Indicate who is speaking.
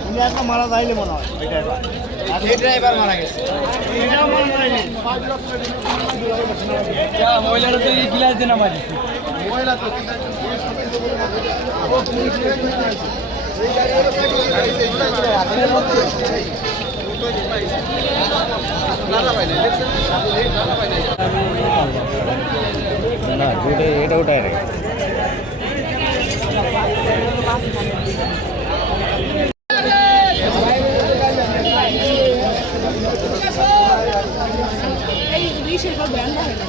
Speaker 1: তুমি একটা মারা যাইলে মনে হয় মারা গেছে
Speaker 2: মহিলাটা তো গিলাস নামা দিচ্ছে
Speaker 1: মহিলা
Speaker 2: না এটা ওটাই রে
Speaker 3: পর ব্যান্ড হয় না।